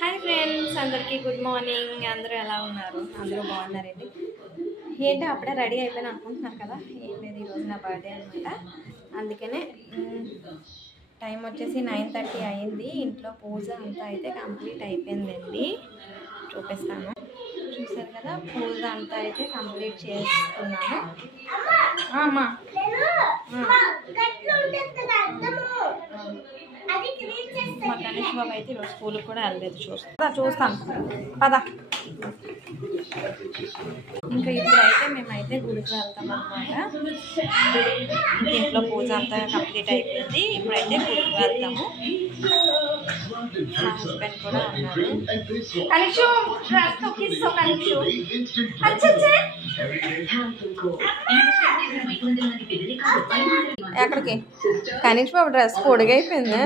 Hi friends, అందరికీ good morning. అందరూ ఎలా ఉన్నారు? అందరూ బాగున్నారండి. ఏంటో అప్పుడే రెడీ అయిపోయినా అనుకుంటున్నారు కదా. ఏం లేదు, ఈరోజు నా బర్త్డే అనమాట. అందుకనే టైం వచ్చేసి 9:30 అయింది. ఇంట్లో పూజ అంతా అయితే కంప్లీట్ అయిపోయిందండి. చూపిస్తాను, చూసారు కదా. పూజ అంతా అయితే కంప్లీట్ చేసుకున్నాను. అమ్మా మా గణేష్ బాబు అయితే ఈరోజు స్కూల్కి కూడా వెళ్ళలేదు. చూస్తాను పదా. ఇంకా ఇప్పుడైతే మేమైతే గుడికి వెళ్తాం అన్నమాట. ఇంట్లో పూజ అంతా కంప్లీట్ అయిపోయింది. ఇప్పుడైతే గుడికి వెళ్తాము. మా హస్బెండ్ కూడా ఉన్నారు. ఎక్కడికి? కనీష్ బాబు డ్రెస్ పొడిగైపోయింది.